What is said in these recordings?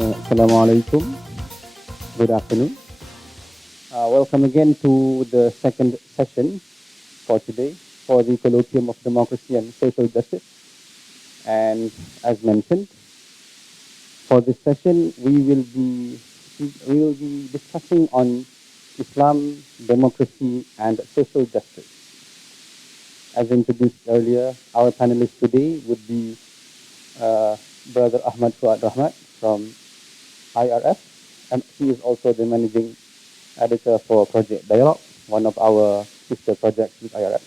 Assalamu alaikum. Good afternoon. Welcome again to the second session for today for the Colloquium of Democracy and Social Justice. And as mentioned, for this session we will be discussing on Islam, democracy, and social justice. As introduced earlier, our panelists today would be Brother Ahmad Fuad Rahmat from IRF, and he is also the managing editor for Project Dialogue, one of our sister projects with IRF.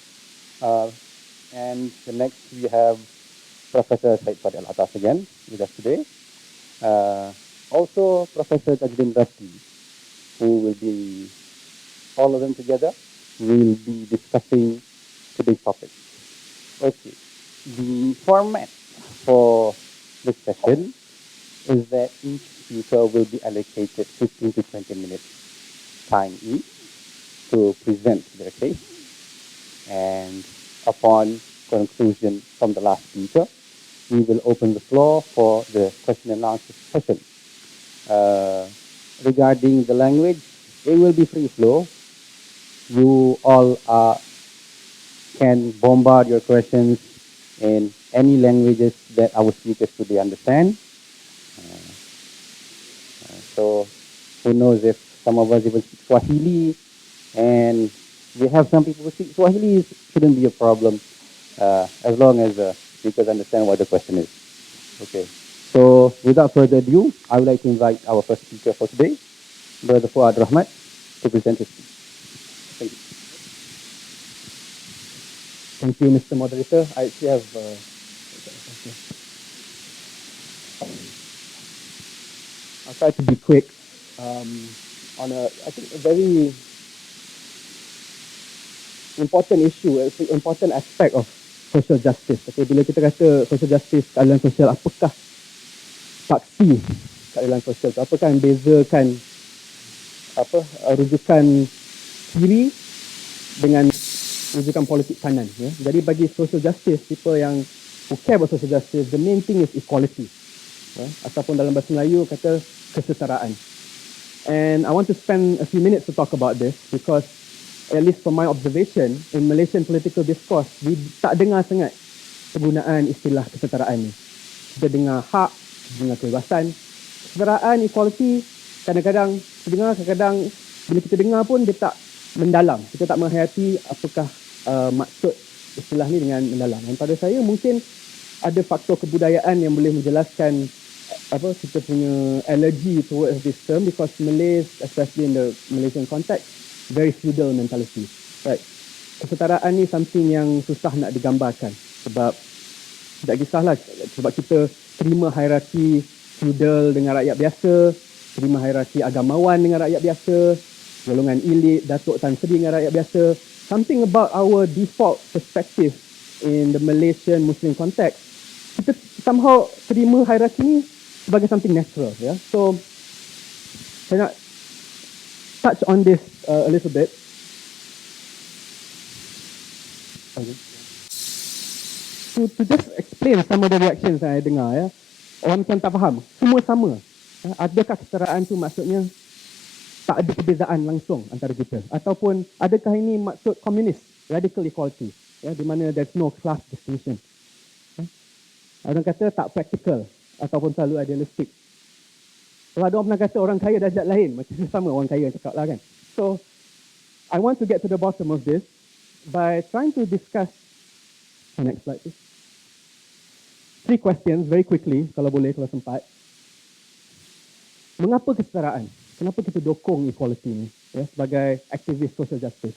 And the next we have Professor Syed for Alatas again with us today. Also Professor Tajuddin Rasdi, who will be, all of them together, will be discussing today's topic. Okay, the format for this session is that each speaker will be allocated 15 to 20 minutes time each to present their case, and upon conclusion from the last speaker, we will open the floor for the question and answer session. Regarding the language, it will be free flow. You all can bombard your questions in any languages that our speakers today understand. So who knows if some of us even speak Swahili, and we have some people who speak Swahili, it shouldn't be a problem as long as the speakers understand what the question is. Okay. So without further ado, I would like to invite our first speaker for today, Brother Fuad Rahmat, to present his speech. Thank you. Thank you, Mr. Moderator. I actually have... I'll try to be quick on I think a very important issue, important aspect of social justice. Okay, bila kita kata social justice, keadilan sosial, apakah faksi keadilan sosial? Apakah yang bezakan rujukan kiri dengan rujukan politik kanan? Ya? Jadi bagi social justice, people yang who care about social justice, the main thing is equality. Ataupun dalam bahasa Melayu kata kesetaraan. And I want to spend a few minutes to talk about this because at least from my observation in Malaysian political discourse, we tak dengar sangat penggunaan istilah kesetaraan ni. Kita dengar hak, kita dengar kebebasan. Kesetaraan, equality, kadang-kadang bila kita dengar pun dia tak mendalam. Kita tak menghayati apakah maksud istilah ni dengan mendalam. Dan pada saya mungkin ada faktor kebudayaan yang boleh menjelaskan kita punya allergy towards this term, because Malays, especially in the Malaysian context, very feudal mentality. Right? Kesetaraan ni something yang susah nak digambarkan sebab tak kisahlah, sebab kita terima hierarki feudal dengan rakyat biasa, terima hierarki agamawan dengan rakyat biasa, golongan elit, Datuk Tan Sri dengan rakyat biasa. Something about our default perspective in the Malaysian Muslim context, kita somehow terima hierarki ni sebagai something natural. Yeah? So, saya nak touch on this a little bit. To just explain some of the reactions yang saya dengar. Ya? Orang macam tak faham. Semua sama. Ya? Adakah kesetaraan tu maksudnya tak ada perbezaan langsung antara kita? Ataupun adakah ini maksud komunis, radical equality, ya? Di mana there's no class distinction? Ya? Orang kata tak practical ataupun terlalu idealistik. Kalau ada orang pernah kata orang kaya darjat lain, macam sama orang kaya yang cakap lah kan. So, I want to get to the bottom of this by trying to discuss, next slide please. 3 questions very quickly, kalau boleh, kalau sempat. Mengapa kesetaraan? Kenapa kita dokong equality ni, ya, sebagai aktivis social justice?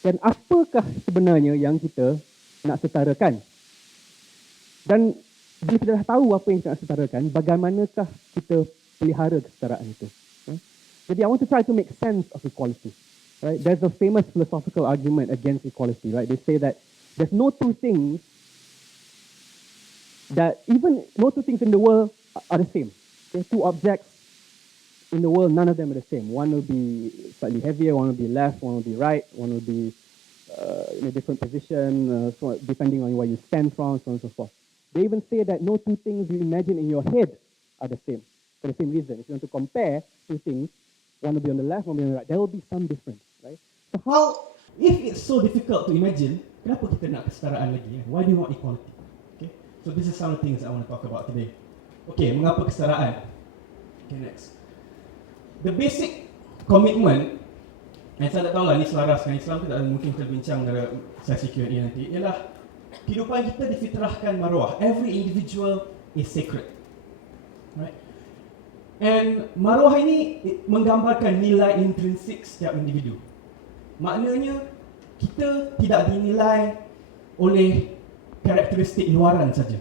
Dan apakah sebenarnya yang kita nak setarakan? Dan bila kita dah tahu apa yang kita nak setarakan, bagaimanakah kita pelihara kesetaraan itu? Ya? Jadi I want to try to make sense of equality. Right? There's a famous philosophical argument against equality. Right? They say that there's no two things in the world are the same. There's 2 objects in the world, none of them are the same. One will be slightly heavier, one will be left, one will be right, one will be in a different position, so depending on where you stand from, so on and so forth. They even say that no 2 things you imagine in your head are the same. for the same reason. If you want to compare two things, one will be on the left, one will be on the right. There will be some difference, right? So how, If it's so difficult to imagine, kenapa kita nak kesetaraan lagi? Why do you want equality? Okay, so this is some of the things I want to talk about today. Okay, mengapa kesetaraan? Okay, next. The basic commitment, yang saya tak tahu lah ni selaras dengan Islam ke tak, mungkin kita bincang dalam sesi Q&A nanti, ialah kehidupan kita difitrahkan maruah. Every individual is sacred, right? And maruah ini menggambarkan nilai intrinsik setiap individu. Maknanya kita tidak dinilai oleh karakteristik luaran saja.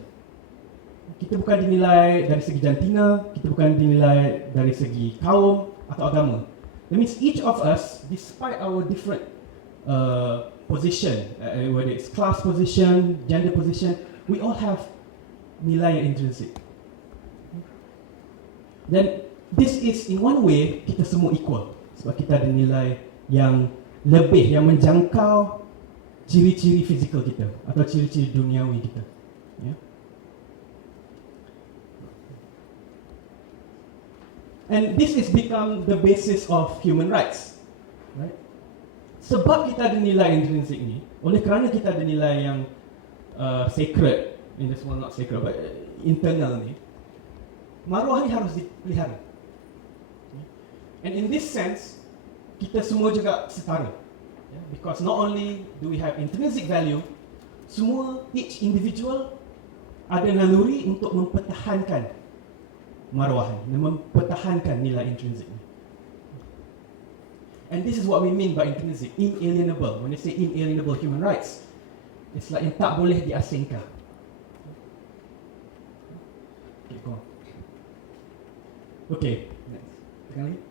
Kita bukan dinilai dari segi jantina, kita bukan dinilai dari segi kaum atau agama. That means each of us, despite our different position, whether it's class position, gender position, we all have nilai yang intrinsik. Dan this is in one way kita semua equal sebab kita ada nilai yang lebih, yang menjangkau ciri-ciri fizikal kita atau ciri-ciri duniawi kita. Yeah. And this is become the basis of human rights, right? Sebab kita ada nilai intrinsik ni, oleh kerana kita ada nilai yang sacred, in this one not sacred but internal ni, maruah ni harus dipelihara. And in this sense, kita semua juga setara. Because not only do we have intrinsic value, semua, each individual ada naluri untuk mempertahankan maruah ni, mempertahankan nilai intrinsik ni. And this is what we mean by intrinsic, inalienable. When they say inalienable human rights, it's like yang tak boleh diasingkan. Okay, go on. Okay, next.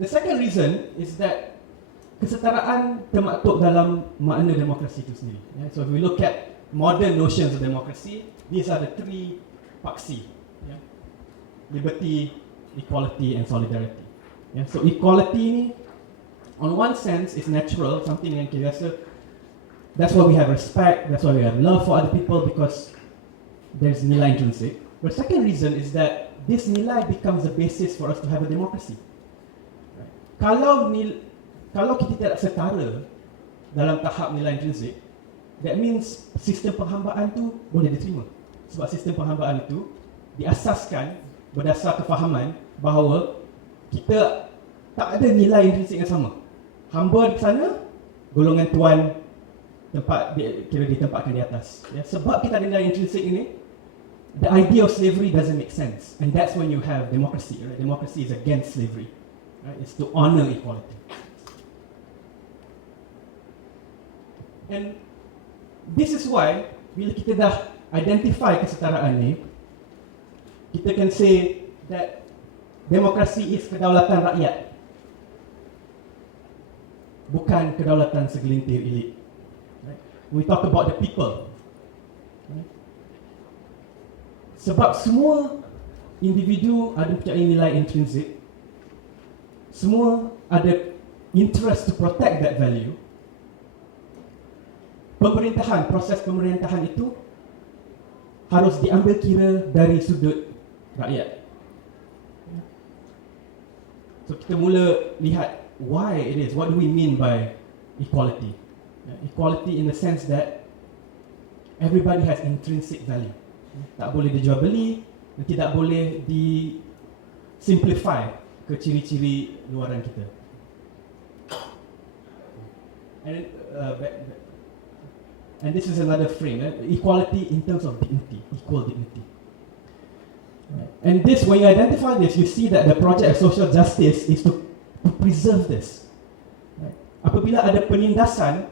The second reason is that kesetaraan termaktub dalam makna demokrasi itu sendiri. Yeah? So if we look at modern notions of democracy, these are the three paksi. Yeah? Liberty, equality and solidarity. Yeah? So equality ni, on one sense, is natural, something yang kita rasa, that's why we have respect, that's why we have love for other people, because there's nilai intrinsic. But the second reason is that this nilai becomes the basis for us to have a democracy. Kalau kita tidak setara dalam tahap nilai intrinsik, that means sistem penghambaan tu boleh diterima. Sebab sistem penghambaan itu diasaskan berdasar kefahaman bahawa kita tak ada nilai intrinsik yang sama. Hamba di sana, golongan tuan kira ditempatkan di atas. Ya, sebab kita ada nilai intrinsik ini, the idea of slavery doesn't make sense. And that's when you have democracy. Right? Democracy is against slavery. Right? It's to honor equality. And this is why bila kita dah identify kesetaraan ni, kita can say that demokrasi is kedaulatan rakyat, bukan kedaulatan segelintir elit. Right? We talk about the people. Right? Sebab semua individu ada mempunyai nilai intrinsik, semua ada interest to protect that value. Pemerintahan, proses pemerintahan itu harus diambil kira dari sudut rakyat. So kita mula lihat why it is, what do we mean by equality? Equality in the sense that everybody has intrinsic value. Tak boleh dijual beli, dan tidak boleh disimplify ke ciri-ciri luaran kita. And this is another frame, equality in terms of dignity, equal dignity. And this, when you identify this, you see that the project of social justice is to preserve this. Apabila ada penindasan,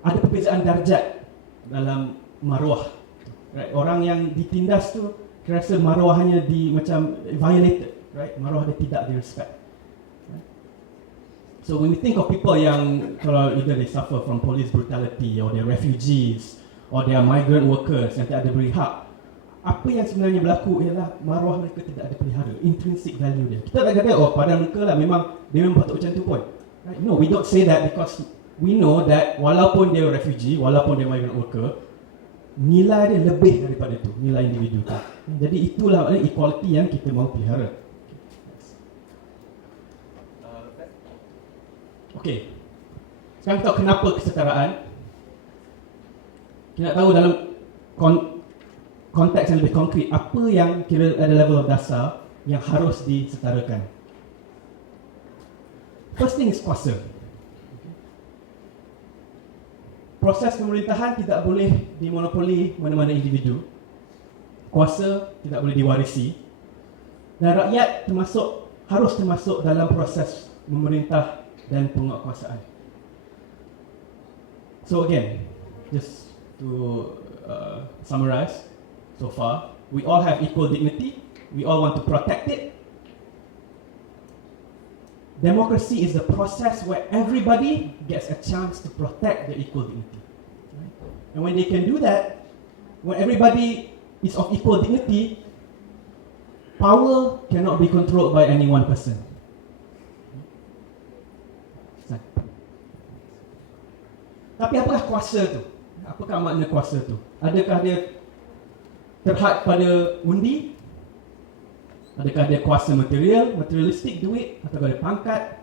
ada perbezaan darjat dalam maruah. Right? Orang yang ditindas tu rasa maruahnya macam violated. Right? Maruah dia tidak di-respect. Right? So when we think of people yang kalau either they suffer from police brutality, or they're refugees, or they are migrant workers yang tidak ada beri hak, apa yang sebenarnya berlaku ialah maruah mereka tidak ada pelihara, intrinsic value dia. Kita tak kata, oh pada muka lah memang dia memang patut macam tu pun. Right? No, we don't say that because we know that walaupun dia refugee, walaupun dia migrant worker, nilai dia lebih daripada itu, nilai individu tu. Jadi itulah equality yang kita mahu pelihara. Okay. Sekarang kita tahu kenapa kesetaraan. Kita nak tahu dalam konteks yang lebih konkret, apa yang kira ada level of dasar yang harus disetarakan. First thing is kuasa. Proses pemerintahan tidak boleh dimonopoli mana-mana individu. Kuasa tidak boleh diwarisi. Dan rakyat harus termasuk dalam proses memerintah dan penguatkuasaan. So again, just to summarize so far, we all have equal dignity. We all want to protect it. Democracy is the process where everybody gets a chance to protect their equal dignity. And when they can do that, when everybody is of equal dignity, power cannot be controlled by any one person. Tapi apakah kuasa tu? Apakah makna kuasa tu? Adakah dia terhad pada undi? Adakah dia kuasa materialistik, duit, atau ada pangkat,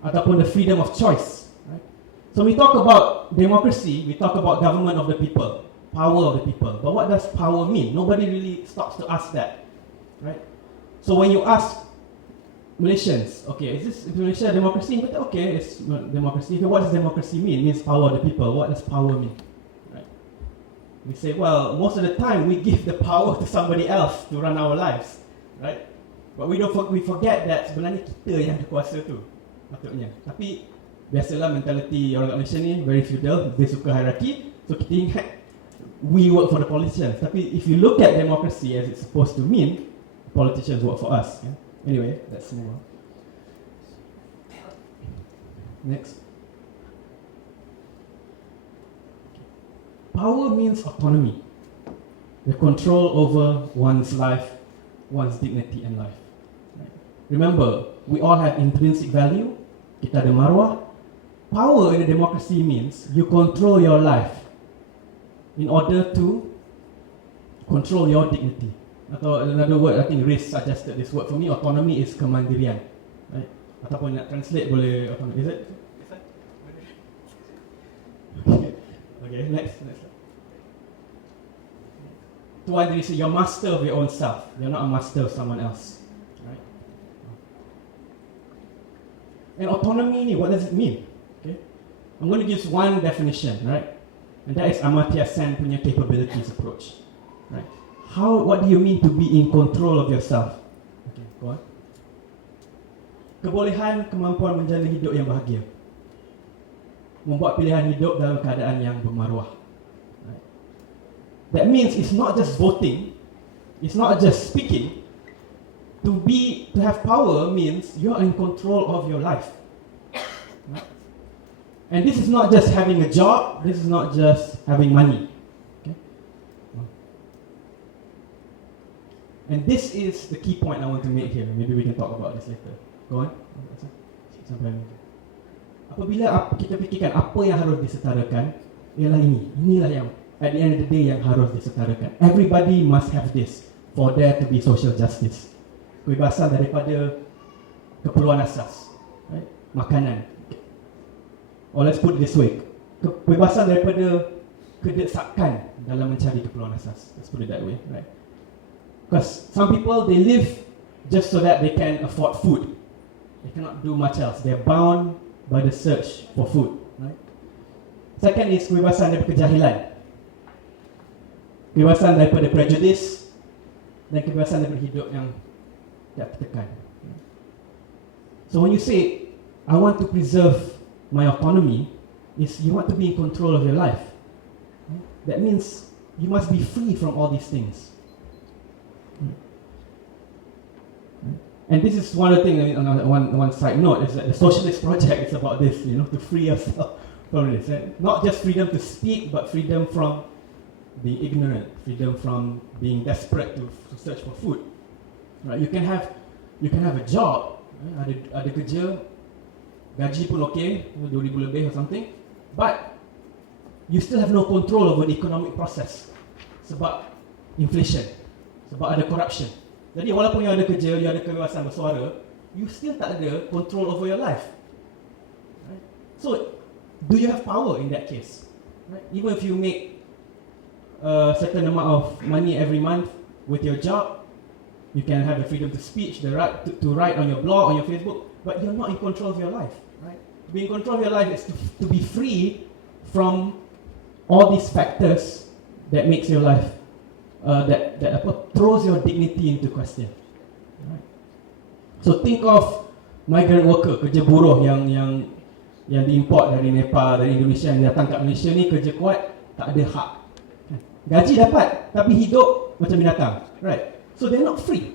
ataupun the freedom of choice? Right? So we talk about democracy, we talk about government of the people, power of the people. But what does power mean? Nobody really stops to ask that, right? So when you ask Malaysians, okay, is this Malaysia democracy? Okay, it's democracy. Okay, what does democracy mean? It means power of the people. What does power mean? Right? We say, well, most of the time we give the power to somebody else to run our lives, right? But we forget that sebenarnya kita yang ada kuasa tu, patutnya. Tapi biasalah mentality orang Malaysia ni very feudal, dia suka hierarchy. So kita ingat we work for the politicians. Tapi if you look at democracy as it's supposed to mean, politicians work for us. Yeah? Anyway, let's move on. Next. Power means autonomy, the control over one's life, one's dignity and life. Right? Remember, we all have intrinsic value. Kita ada marwah. Power in a democracy means you control your life in order to control your dignity. Atau another word, I think Riz suggested this word for me, autonomy is kemandirian. Right? Ataupun nak translate boleh autonomy, is it? Okay, next. Tuan diri you're master of your own self. You're not a master of someone else. Right? And autonomy, what does it mean? Okay, I'm going to give one definition, right? And that is Amartya Sen punya capabilities approach. Right? What do you mean to be in control of yourself? Okay, go on. Kebolehan, kemampuan menjalani hidup yang bahagia. Membuat pilihan hidup dalam keadaan yang bermaruah. Right? That means it's not just voting, it's not just speaking. To have power means you're in control of your life. Right? And this is not just having a job, this is not just having money. And this is the key point I want to make here. Maybe we can talk about this later. Go on. Sampai apabila kita fikirkan apa yang harus disetarakan, ialah ini. Inilah yang at the end of the day yang harus disetarakan. Everybody must have this for there to be social justice. Kebebasan daripada keperluan asas, right? Makanan. Or let's put it this way. Kebebasan daripada kedesakan dalam mencari keperluan asas. Let's put it that way, right? Because some people, they live just so that they can afford food. They cannot do much else. They're bound by the search for food. Right? Second is kebebasan daripada kejahilan. Kebebasan daripada prejudice dan kebebasan daripada hidup yang tidak tertekan. So when you say, I want to preserve my autonomy, is you want to be in control of your life. That means you must be free from all these things. And this is one of the things, on one side note, is that the socialist project is about this, to free yourself from this. Right? Not just freedom to speak, but freedom from being ignorant, freedom from being desperate to search for food. Right? You can have a job, ada kerja, gaji pun okay, 2,000 lebih or something, but you still have no control over the economic process sebab inflation, sebab ada corruption. Jadi walaupun you ada kerja, you ada kebebasan bersuara, you still tak ada control over your life. Right? So, do you have power in that case? Right? Even if you make a certain amount of money every month with your job, you can have the freedom to speech, the right to write on your blog, on your Facebook, but you're not in control of your life. Right? Being in control of your life is to be free from all these factors that makes your life, that throws your dignity into question. Right? So think of migrant worker, kerja buruh yang diimport dari Nepal, dari Indonesia, yang datang kat Malaysia ni kerja kuat, tak ada hak. Gaji dapat, tapi hidup macam binatang. Right? So they're not free.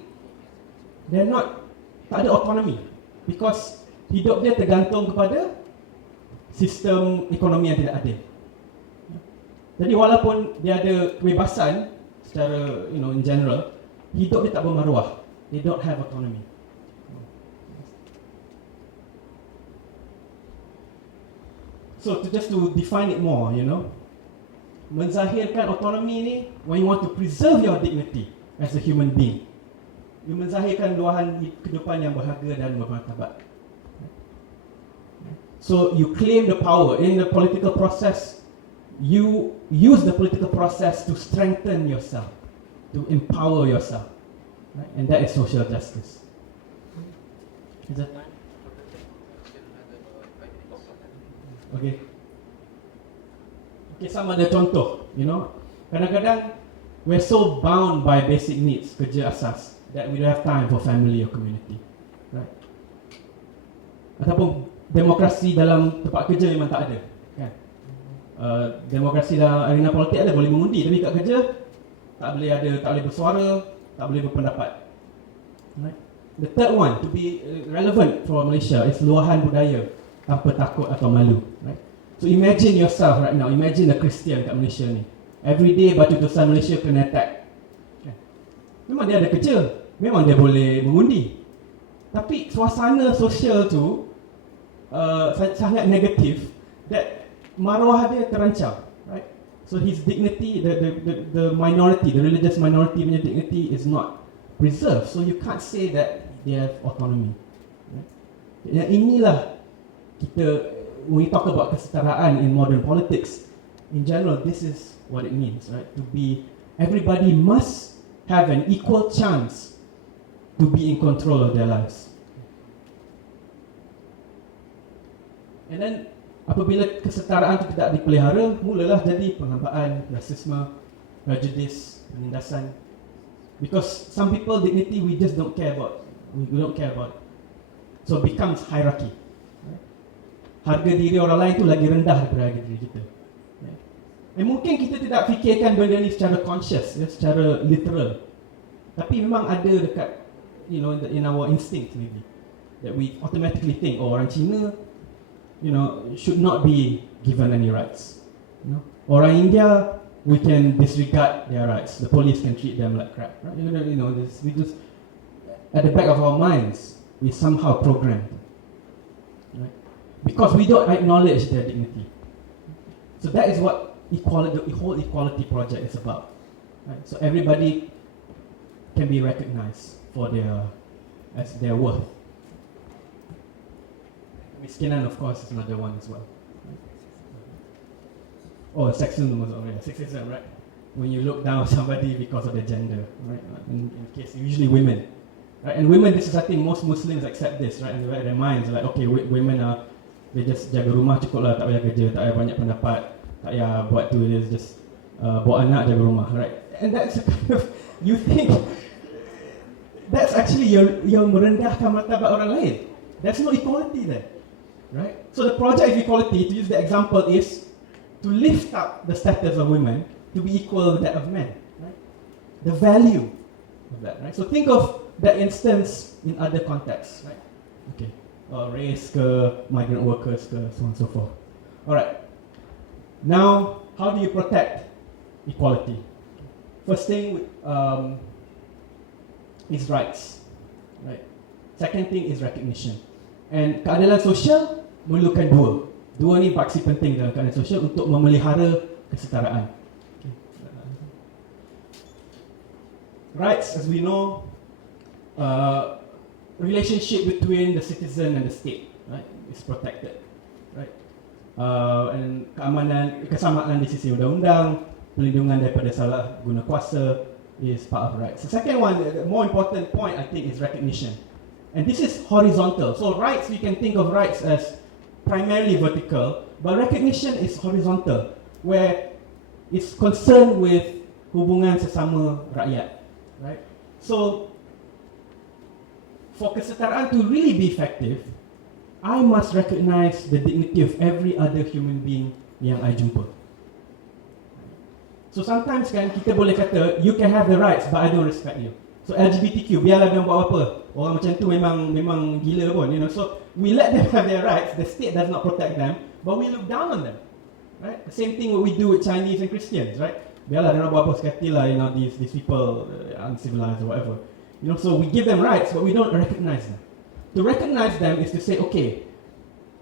Tak ada autonomy. Because hidup dia tergantung kepada sistem ekonomi yang tidak adil. Jadi walaupun dia ada kebebasan secara, in general, hidup dia tak bermaruah. They don't have autonomy. So just to define it more, menzahirkan autonomy ni, when you want to preserve your dignity as a human being, you menzahirkan luahan kehidupan yang berharga dan bermartabat. So you claim the power in the political process. You use the political process to strengthen yourself, to empower yourself, right? And that is social justice. Is that? Okay, sama ada contoh, kadang-kadang we're so bound by basic needs, kerja asas, that we don't have time for family or community, right? Ataupun demokrasi dalam tempat kerja memang tak ada, kan? Demokrasi dalam arena politik ada, boleh mengundi, tapi kat kerja tak boleh bersuara, tak boleh berpendapat, right? The third one, to be relevant for Malaysia, is luahan budaya tanpa takut atau malu, right? So imagine yourself right now, imagine a Christian kat Malaysia ni. Every day Batu Tusan Malaysia kena attack. Memang dia ada kerja, memang dia boleh mengundi. Tapi suasana sosial tu sangat negatif, that maruah dia terancam, right? So his dignity, the minority, the religious minority punya dignity is not preserved. So you can't say that they have autonomy. Right? Yang inilah kita, when we talk about kesetaraan in modern politics, in general, this is what it means, right? To be, everybody must have an equal chance to be in control of their lives. And then, apabila kesetaraan itu tidak dipelihara, mulalah jadi penghambaan, rasisme, prejudice, penindasan. Because some people, dignity, we just don't care about. We don't care about. So it becomes hierarchy. Harga diri orang lain tu lagi rendah daripada harga diri kita. Mungkin kita tidak fikirkan benda ni secara conscious, secara literal. Tapi memang ada dekat, in our instinct maybe, that we automatically think, orang Cina, should not be given any rights. Orang India, we can disregard their rights. The police can treat them like crap. Right? We just, at the back of our minds, we somehow programmed. Right? Because we don't acknowledge their dignity. So that is what equality, the whole equality project is about. Right? So everybody can be recognized for their worth. Miskinan, of course, is another one as well. Right? Sexism was already sexism, right? When you look down on somebody because of their gender, right? In case usually women, right? And women, this is, I think most Muslims accept this, right? And their minds are like, okay, women are, they just jaga rumah cukup lah, tak payah kerja, tak payah banyak pendapat, tak payah buat tu, dia just bawa anak jaga rumah, right? And that's a kind of, you think, that's actually yang merendahkan martabat orang lain. There's no equality there, right? So the project of equality, to use the example, is to lift up the status of women to be equal to that of men, right? The value of that, right? So think of that instance in other contexts, right? Okay. Race ke, migrant workers ke, so on and so forth. Alright. Now, how do you protect equality? First thing is rights, right? Second thing is recognition. And keadilan sosial memerlukan dua. Dua ni paksi penting dalam keadilan sosial untuk memelihara kesetaraan. Okay. Rights, as we know, relationship between the citizen and the state, right, is protected, right? and keamanan, kesamaan di sisi undang-undang, pelindungan daripada salah guna kuasa is part of rights. The second one, the more important point I think is recognition. And this is horizontal. So rights, we can think of rights as primarily vertical, but recognition is horizontal, where it's concerned with hubungan sesama rakyat, right? So for kesetaraan to really be effective, I must recognize the dignity of every other human being yang I jumpa. So sometimes kan kita boleh kata, you can have the rights but I don't respect you. So LGBTQ, biarlah dia buat apa. Orang macam tu memang gila pun, you know. So we let them have their rights. The state does not protect them, but we look down on them, right? The same thing what we do with Chinese and Christians, right? Biarlah dia buat apa sekali lah, you know, these people uncivilized or whatever. You know, so we give them rights, but we don't recognize them. To recognize them is to say, okay,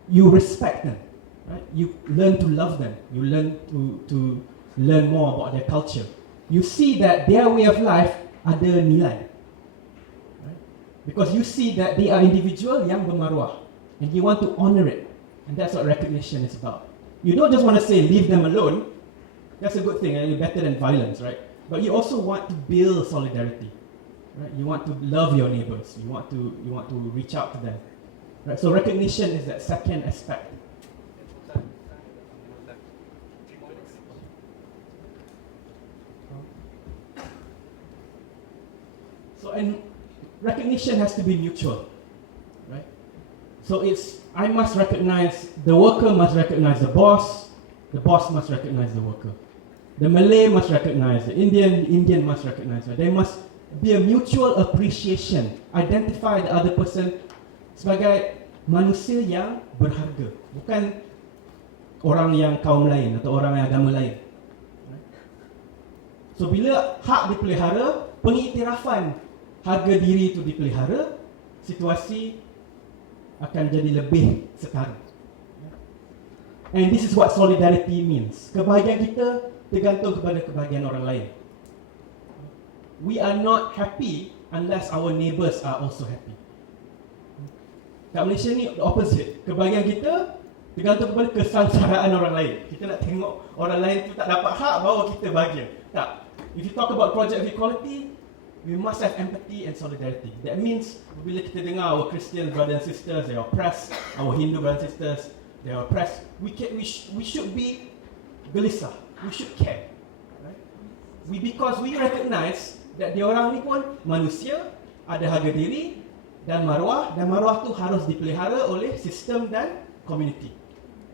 you respect them, right? You learn to love them. You learn to learn more about their culture. You see that their way of life ada nilai, right? Because you see that they are individual yang bermaruah, and you want to honor it, and that's what recognition is about. You don't just want to say leave them alone. That's a good thing, and you're better than violence, right? But you also want to build solidarity, right? You want to love your neighbors. You want to reach out to them, right? So recognition is that second aspect. So, and recognition has to be mutual, right? So I must recognize, the worker must recognize the boss must recognize the worker. The Malay must recognize, the Indian must recognize. Right? There must be a mutual appreciation. Identify the other person sebagai manusia yang berharga, bukan orang yang kaum lain atau orang yang agama lain. Right? So bila hak dipelihara, pengiktirafan harga diri itu dipelihara, situasi akan jadi lebih setara. And this is what solidarity means. Kebahagiaan kita tergantung kepada kebahagiaan orang lain. We are not happy unless our neighbours are also happy. Kat Malaysia ni the opposite. Kebahagiaan kita tergantung kepada kesengsaraan orang lain. Kita nak tengok orang lain tu tak dapat hak bahawa kita bahagia. Tak. If you talk about project of equality, we must have empathy and solidarity. That means bila kita dengar our Christian brothers and sisters, they are oppressed, our Hindu brothers and sisters, they are oppressed, we should be gelisah, we should care, right? Because we recognize that diorang ni pun manusia, ada harga diri dan maruah tu harus dipelihara oleh sistem dan community,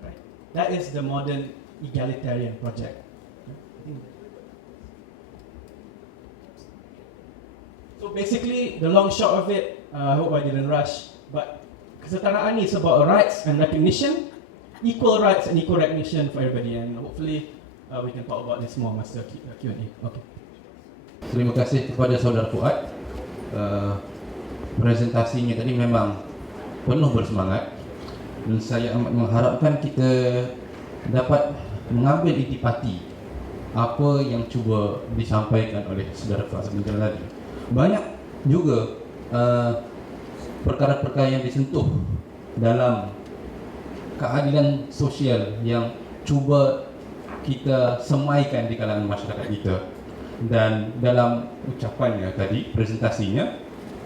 right? That is the modern egalitarian project. So basically, the long short of it, I hope I didn't rush, but kesetaraan ni is about rights and recognition, equal rights and equal recognition for everybody, and hopefully we can talk about this more masa Q&A. Okay. Terima kasih kepada saudara Fuad. Presentasinya tadi memang penuh bersemangat, dan saya amat mengharapkan kita dapat mengambil intipati apa yang cuba disampaikan oleh saudara Fuad sebentar tadi. Banyak juga perkara-perkara yang disentuh dalam keadilan sosial yang cuba kita semaikan di kalangan masyarakat kita. Dan dalam ucapannya tadi, presentasinya,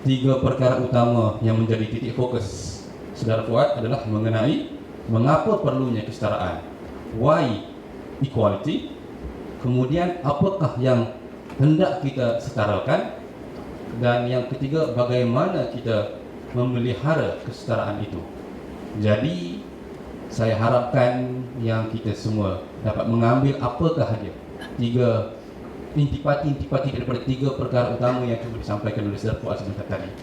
3 perkara utama yang menjadi titik fokus saudara Fuad adalah mengenai mengapa perlunya kesetaraan, why equality, kemudian apakah yang hendak kita setarakan, dan yang ketiga, bagaimana kita memelihara kesetaraan itu. Jadi saya harapkan yang kita semua dapat mengambil apakah dia 3 intipati daripada 3 perkara utama yang cuba disampaikan oleh saudara Fuad sebentar tadi.